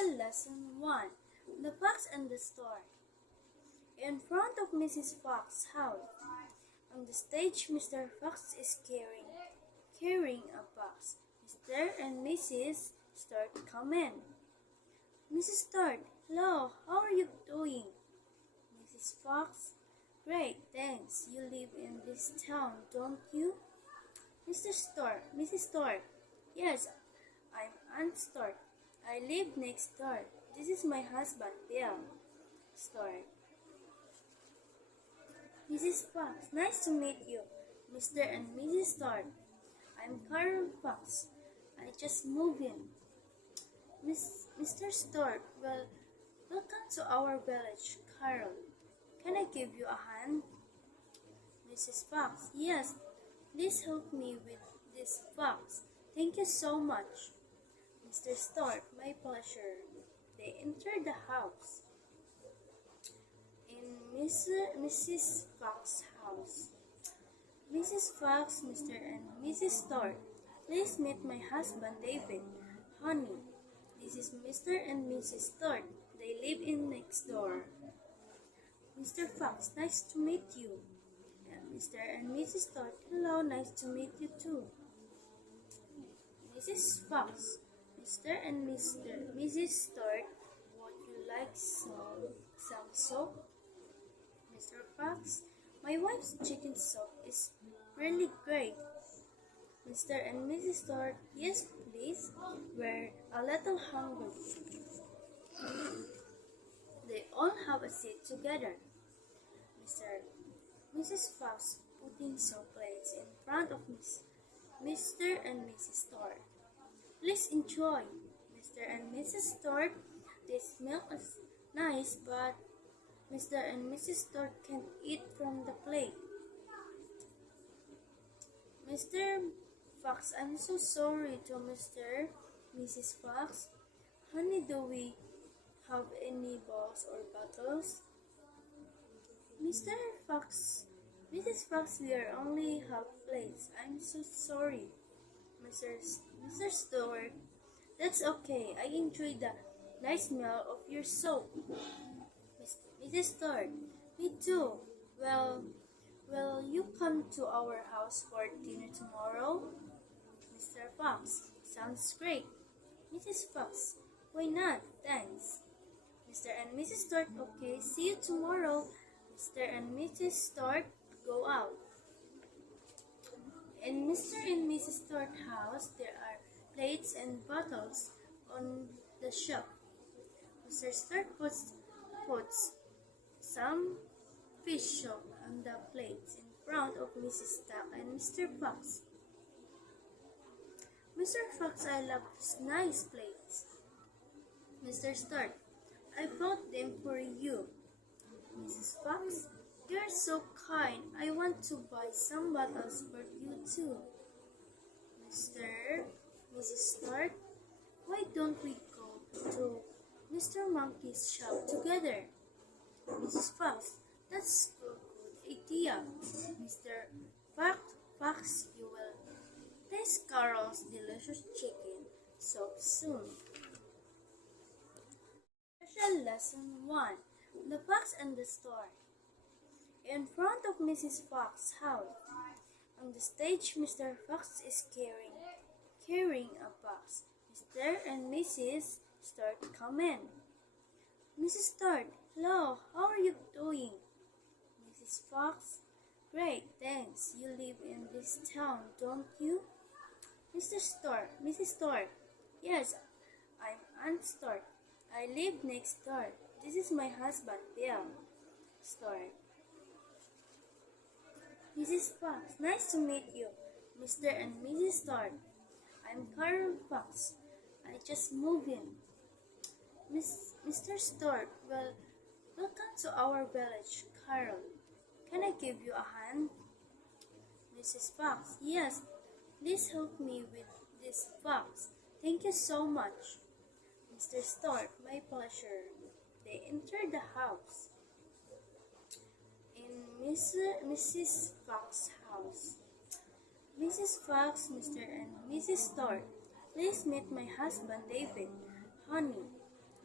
Lesson 1. The Fox and the Stork. In front of Mrs. Fox's house, on the stage, Mr. Fox is carrying a box. Mr. and Mrs. Stork come in. Mrs. Stork, hello, how are you doing? Mrs. Fox, great, thanks. You live in this town, don't you? Mrs. Stork, yes, I'm Aunt Stork. I live next door. This is my husband, Bill. Stork. Mrs. Fox, nice to meet you, Mr. and Mrs. Stork. I'm Carol Fox. I just moved in. Mr. Stork, well, welcome to our village, Carol. Can I give you a hand? Mrs. Fox, yes, please help me with this box. Thank you so much. Mr. Stork, my pleasure. They entered the house. In Mrs. Fox's house. Mrs. Fox, Mr. and Mrs. Stork, please meet my husband David. Honey, this is Mr. and Mrs. Stork. They live in next door. Mr. Fox, nice to meet you. Mr. and Mrs. Stork, hello, nice to meet you too. Mrs. Fox, Mr. and Mrs. Stork, would you like some soup? Mr. Fox, my wife's chicken soup is really great. Mr. and Mrs. Stork, yes please, we're a little hungry. They all have a seat together. Mrs. Fox putting some plates in front of Mr. and Mrs. Stork. Please enjoy, Mr. and Mrs. Stork. This meal is nice, but Mr. and Mrs. Stork can't eat from the plate. Mr. Fox, I'm so sorry to Mr. Mrs. Fox. Honey, do we have any bowls or bottles? Mr. Fox, Mrs. Fox, we are only half plates. I'm so sorry. Mr. Stork, that's okay. I enjoyed the nice smell of your soap. Mrs. Stork, me too. Well, will you come to our house for dinner tomorrow? Mr. Fox, sounds great. Mrs. Fox, why not? Thanks. Mr. and Mrs. Stork, okay, see you tomorrow. Mr. and Mrs. Stork go out. In Mr. and Mrs. Stork's house, there are plates and bottles on the shelf. Mr. Stork puts some fish soup on the plates in front of Mrs. Stork and Mr. Fox. Mr. Fox, I love these nice plates. Mr. Stork, I bought them for you. Mrs. Fox, you're so kind. I want to buy some bottles for you too. Mrs. Stork, why don't we go to Mr. Monkey's shop together? Mrs. Fox, that's a good idea. Mr. Fox, you will taste Carol's delicious chicken soup soon. Special Lesson 1. The Fox and the Stork. In front of Mrs. Fox's house, on the stage, Mr. Fox is carrying a box. Mr. and Mrs. Stork come in. Mrs. Stork, hello, how are you doing? Mrs. Fox, great, thanks. You live in this town, don't you? Mrs. Stork, yes, I'm Aunt Stork. I live next door. This is my husband, Bill. Stork. Mrs. Fox, nice to meet you, Mr. and Mrs. Stork. I'm Carol Fox. I just moved in. Mr. Stork, well, welcome to our village, Carol. Can I give you a hand? Mrs. Fox, yes, please help me with this box. Thank you so much. Mr. Stork, my pleasure. They entered the house. In Mrs. Fox's house. Mrs. Fox, Mr. and Mrs. Stork, please meet my husband David. Honey,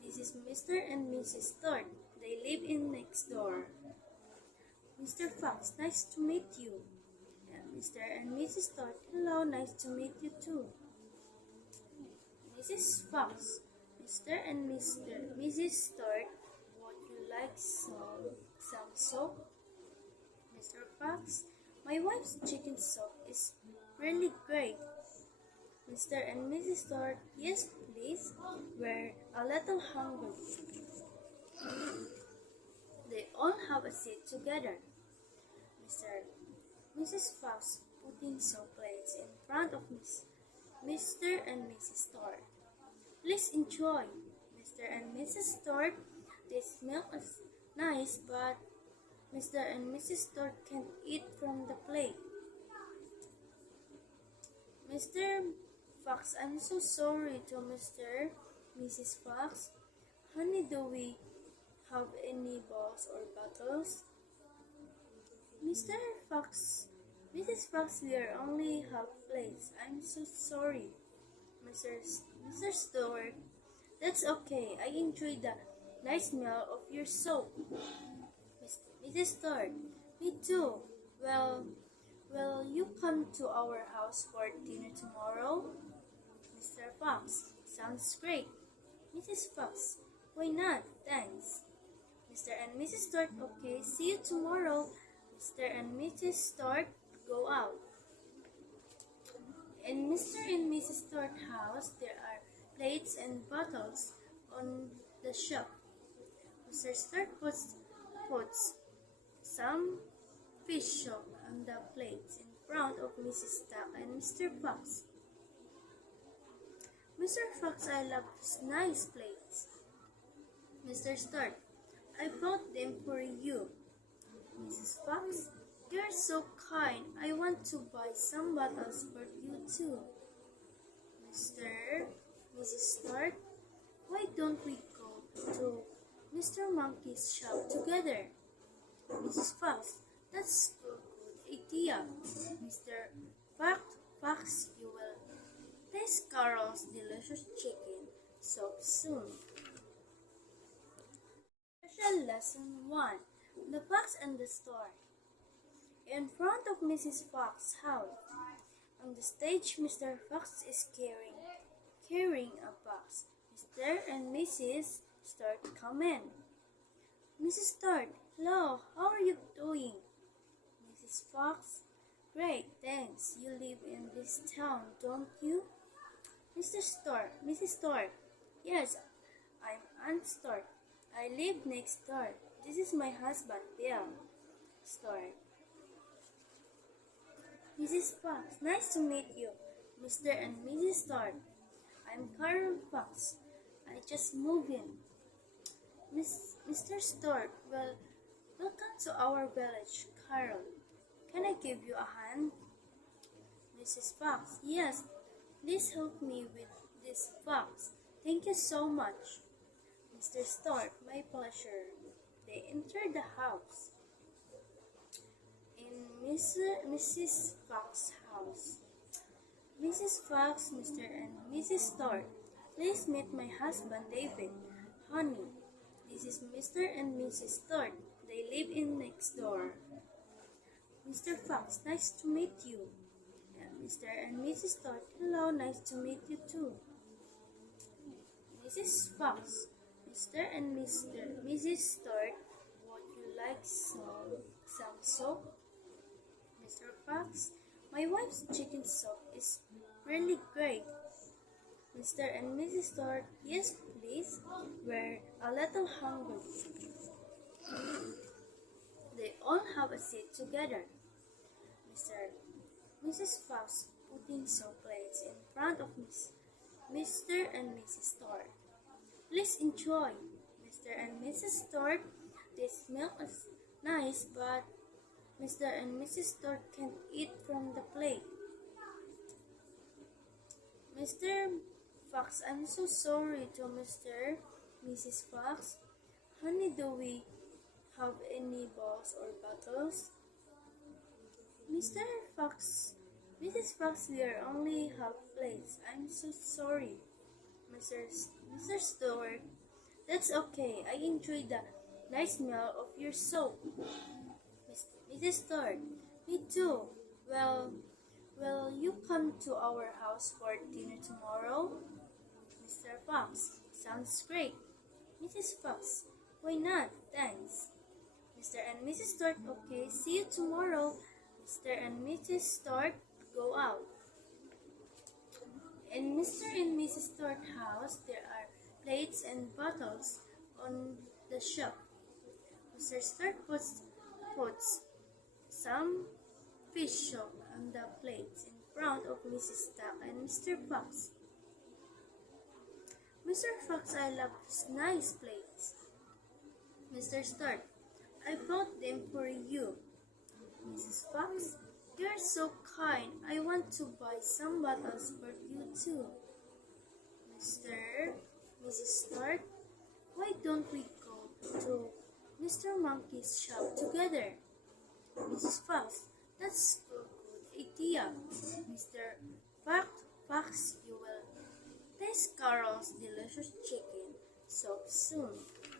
This is Mr. and Mrs. Stork. They live in next door. Mr. Fox, nice to meet you. Mr. and Mrs. Stork, hello, nice to meet you too. Mrs. Fox, Mr. and Mrs. Stork, would you like some soup? Mr. Fox, my wife's chicken soup is really great. Mr. and Mrs. Stork, yes please, we're a little hungry. They all have a seat together. Mrs. Fox putting some plates in front of Mr. and Mrs. Stork. Please enjoy, Mr. and Mrs. Stork. This meal is nice, but Mr. and Mrs. Stork can't eat from the plate. Mr. Fox, I'm so sorry to Mr. Mrs. Fox. Honey, do we have any balls or bottles? Mr. Fox, Mrs. Fox, we are only half plates. I'm so sorry. Mr. Stork, that's okay. I enjoyed the nice smell of your soap. Mrs. Stork, me too. Well, will you come to our house for dinner tomorrow? Mr. Fox, sounds great. Mrs. Fox, why not? Thanks. Mr. and Mrs. Stork, okay, see you tomorrow. Mr. and Mrs. Stork go out. In Mr. and Mrs. Stork's house, there are plates and bottles on the shelf. Mr. Stork puts some fish soup on the plates in front of Mrs. Stork and Mr. Fox. Mr. Fox, I love these nice plates. Mr. Stork, I bought them for you. Mrs. Fox, you're so kind. I want to buy some bottles for you too. Mrs. Stork, why don't we go to Mr. Monkey's shop together? Mrs. Fox, that's a good idea. Mr. Fox, you will taste Carol's delicious chicken soup soon. Special Lesson 1. The Fox and the Stork. In front of Mrs. Fox's house, on the stage, Mr. Fox is carrying a box. Mr. and Mrs. Stork come in. Mrs. Stork, hello, how are you doing? Mrs. Fox, great, thanks. You live in this town, don't you? Mrs. Stork, yes, I'm Aunt Stork. I live next door. This is my husband, Bill. Stork. Mrs. Fox, nice to meet you. Mr. and Mrs. Stork. I'm Carol Fox. I just moved in. Mr. Stork, well, welcome to our village, Carol. Can I give you a hand? Mrs. Fox, yes, please help me with this box. Thank you so much. Mr. Stork, my pleasure. They entered the house. In Mrs. Fox's house. Mrs. Fox, Mr. and Mrs. Stork, please meet my husband David. Honey, this is Mr. and Mrs. Stork. They live in next door. Mr. Fox, nice to meet you. Mr. and Mrs. Stork, hello, nice to meet you too. Mrs. Fox, Mr. and Mrs. Stork, would you like some soup? Mr. Fox, my wife's chicken soup is really great. Mr. and Mrs. Stork, yes please, we're a little hungry. They all have a seat together. Mrs. Fox putting some plates in front of Mr. and Mrs. Stork. Please enjoy, Mr. and Mrs. Stork. This meal is nice, but Mr. and Mrs. Stork can't eat from the plate. Mr. Fox, I'm so sorry to Mr. Mrs. Fox. Honey, do we have any balls or bottles? Mr. Fox, Mrs. Fox, we are only half plates. I'm so sorry. Mr. Stork, That's okay. I enjoy the nice smell of your soap. Mrs. Stork, me too. Well, will you come to our house for dinner tomorrow? Mr. Fox, sounds great. Mrs. Fox, why not? Thanks. Mr. and Mrs. Stork, okay, see you tomorrow. Mr. and Mrs. Stork go out. In Mr. and Mrs. Stork's house, there are plates and bottles on the shelf. Mr. Stork puts some fish soup on the plates in front of Mrs. Duck and Mr. Fox. Mr. Fox, I love these nice plates. Mr. Stork, I bought them for you. Mrs. Fox, you're so kind. I want to buy some bottles for you too. Mrs. Stork, why don't we go to Mr. Monkey's shop together? Mrs. Fox, that's a good idea. Mr. Fox, you will taste Carol's delicious chicken soup soon.